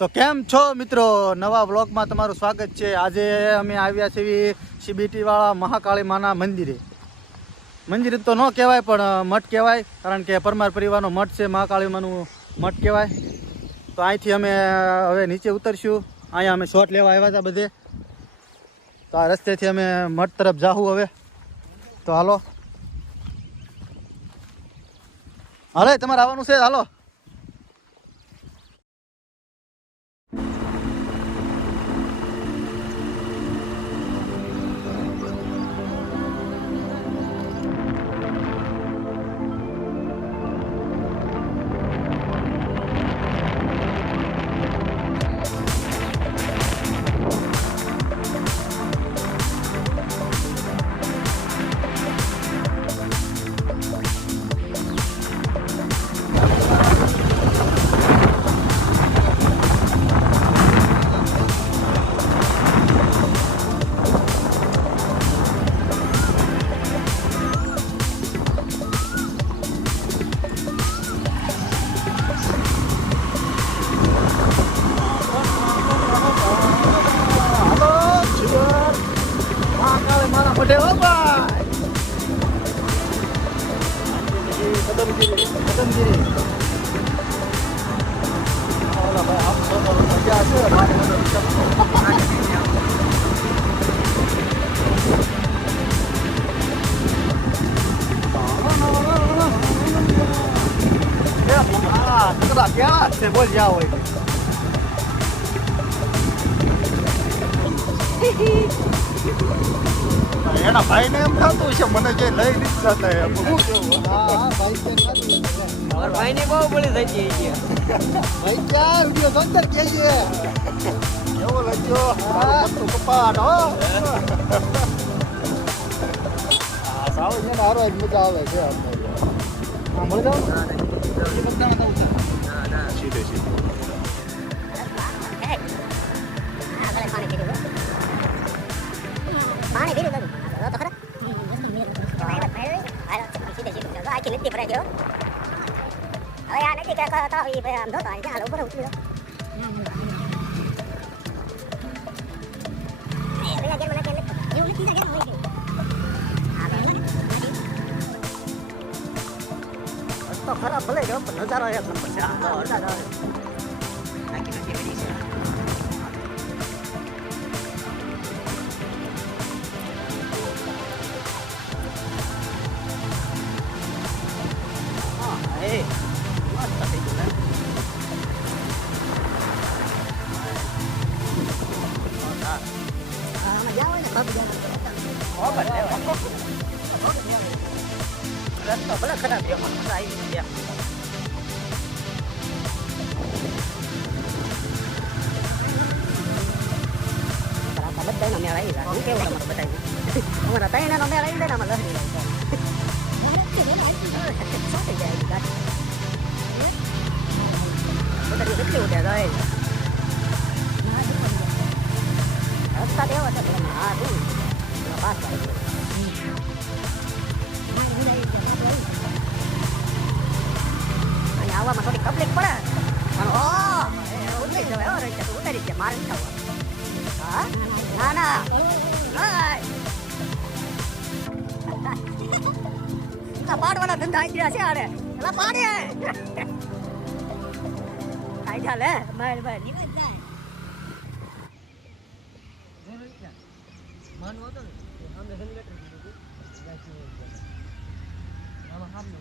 તો કેમ છો મિત્રો, નવા વ્લોગમાં તમારું સ્વાગત છે। આજે અમે આવ્યા છીએ સીબીટી વાળા મહાકાળી માના મંદિરે। મંદિર તો ન કહેવાય પણ મઠ કહેવાય, કારણ કે પરમાર પરિવારનો મઠ છે, મહાકાળી માનું મઠ કહેવાય। તો અહીંથી અમે હવે નીચે ઉતરશું। અહીંયા અમે શોટ લેવા આવ્યા હતા બધે, તો આ રસ્તેથી અમે મઠ તરફ જાહું હવે। તો હાલો હાલે, તમારે આવવાનું છે, હાલો। क्या से बोल जाओ એના ભાઈને એમ થતું છે મને જે લઈ નથી જતા એમ હું કેવું હા ભાઈ કે નથી મારા ભાઈને બહુ બોલી થઈ ગઈ છે ભાઈ ક્યાં વિડિયો અંદર કે છે કેવો લાગ્યો તો કપાટ હો આ સાવ ને હારો જ મજા આવે છે આ મળી જાવ ના એ બધા ના ઉતાર ના સીધે સીધે पानी भी तो खरा सीधे सीधे आ के लिट्टी पड़ा गयो अरे यार नहीं क्या कहता है पे हम दो तो यहाँ ऊपर उठ लो ये भैया गेम बना के ये लिट्टी का गेम हो गया तो खरा भले जो नजारा है नंबर से नजारा रस्ता बड़ा खराब है मत आई गया बड़ा बताई ना मेरा ही है क्या मत बताई हमारा ताई ना मेरा ही ना मतलब साथ जाएगी गाड़ी उधर ये कितने उधर गए रास्ता देवा था हां तू बात कर આવામાં થોડી તકલીફ પડે પણ ઓ ઉતરી જવાય હો રહી ઉતરી છે મારે ન થવા હા ના ના આ પાડવાના ધંધા આવી ગયા છે આરે એલા પાડી આઈ જા લે માર માર નીકળ જાય માન હોતો ને સામે જનરેટર દીધું આમાં સામે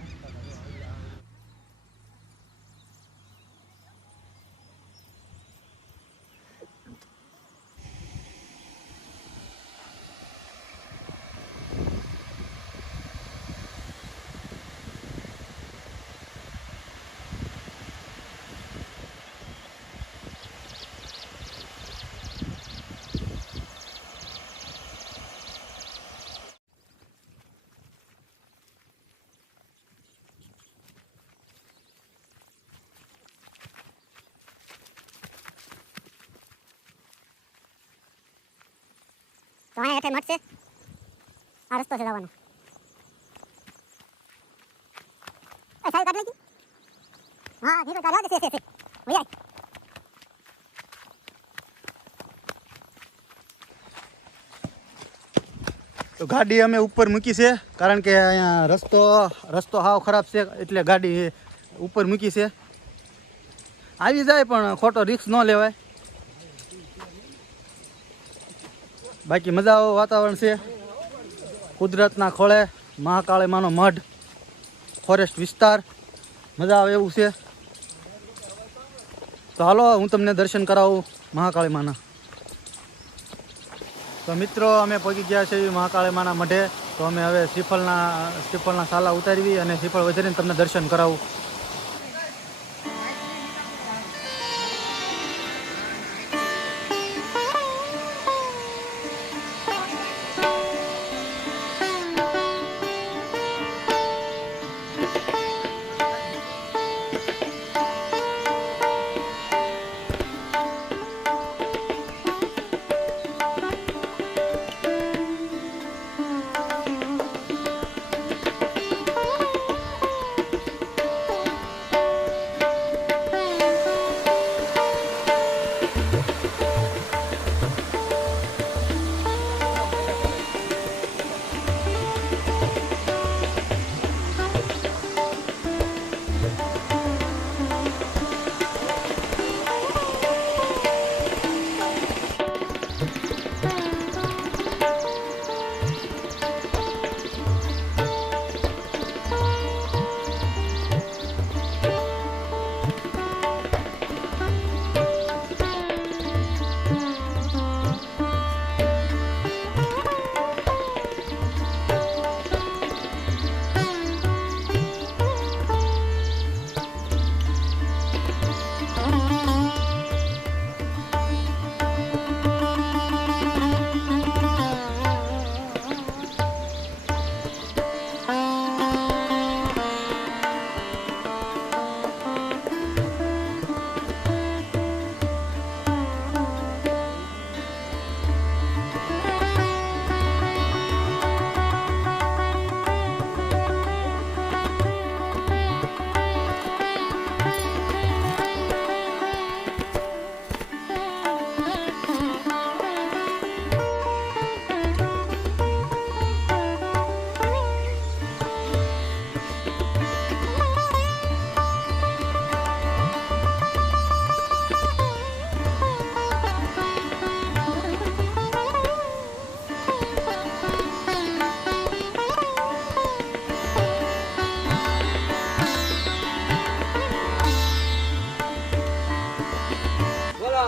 तो आए थे मठ से आ रस्तों से जवाना ऐसा ही कर लेगी हाँ ठीक है चला जैसे ऐसे भैया તો ગાડી અમે ઉપર મૂકી છે કારણ કે અહીંયા રસ્તો હાવ ખરાબ છે એટલે ગાડી ઉપર મૂકી છે. આવી જાય પણ ખોટો રિસ્ક ન લેવાય. બાકી મજા આવે વાતાવરણ છે. કુદરતના ખોળે મહાકાળી માનો મઢ, ફોરેસ્ટ વિસ્તાર, મજા આવે એવું છે. તો હાલો હું તમને દર્શન કરાવું મહાકાળી માના. તો મિત્રો અમે પહોંચી ગયા છીએ મહાકાળી માના મઢે. તો અમે હવે શ્રીફળના સાલા ઉતારવી અને શ્રીફળ વધારીને તમને દર્શન કરાવું.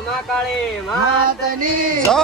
મહાકાળી માતની જય.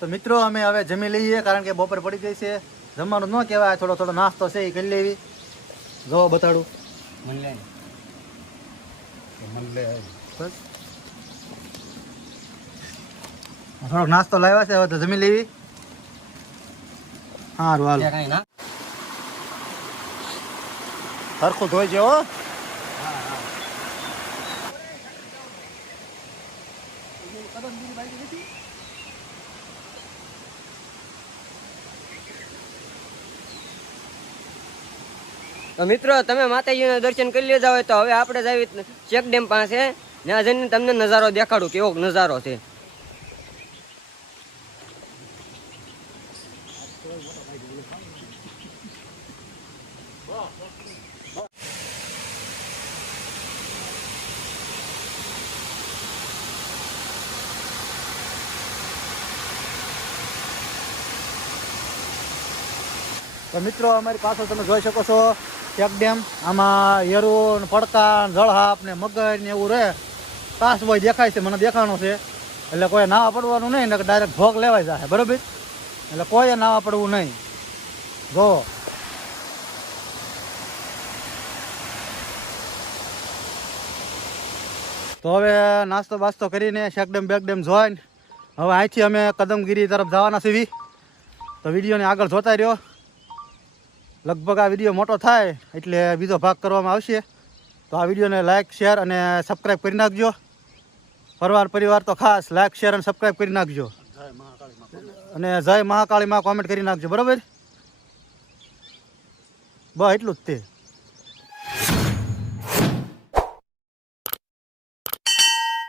તો મિત્રો અમે હવે જમી લઈએ કારણ કે બપોર પડી ગઈ છે. જમવાનું ન કહેવાય, થોડો થોડો નાસ્તો છે એ કરી લેવી. જો બતાડું બસ થોડોક નાસ્તો લાવ્યા છે, હવે તો જમી લેવી. સારું હાલ સરખું ધોઈ છે હો. તો મિત્રો તમે માતાજીના દર્શન કરી લેતા હોય તો હવે આપણે જાવી ચેક ડેમ પાસે. ત્યાં જઈને તમને નજારો દેખાડું કેવો નજારો છે. તો મિત્રો અમારી પાછળ તમે જોઈ શકો છો ચેક ડેમ. આમાં હેરું ને પડકા ને જળહાપ ને મગર ને એવું રહે. કાસબોય દેખાય છે, મને દેખાણો છે. એટલે કોઈ નાવા પડવાનું નહીં ને ડાયરેક્ટ ભોગ લેવાય જાય, બરોબર. એટલે કોઈએ નાવા પડવું નહીં. જો તો હવે નાસ્તો બાસ્તો કરીને શેકડેમ બેકડેમ જોઈને હવે અહીંથી અમે કદમગીરી તરફ જવાના છીએ. તો વિડીયોને આગળ જોતા રહ્યો. લગભગ આ વિડીયો મોટો થાય એટલે બીજો ભાગ કરવામાં આવશે. તો આ વિડીયોને લાઇક શેર અને સબસ્ક્રાઈબ કરી નાખજો. પરિવાર તો ખાસ લાઇક શેર અને સબસ્ક્રાઈબ કરી નાખજો. અને જય મહાકાળી માં કોમેન્ટ કરી નાખજો, બરોબર. બસ એટલું જ તે.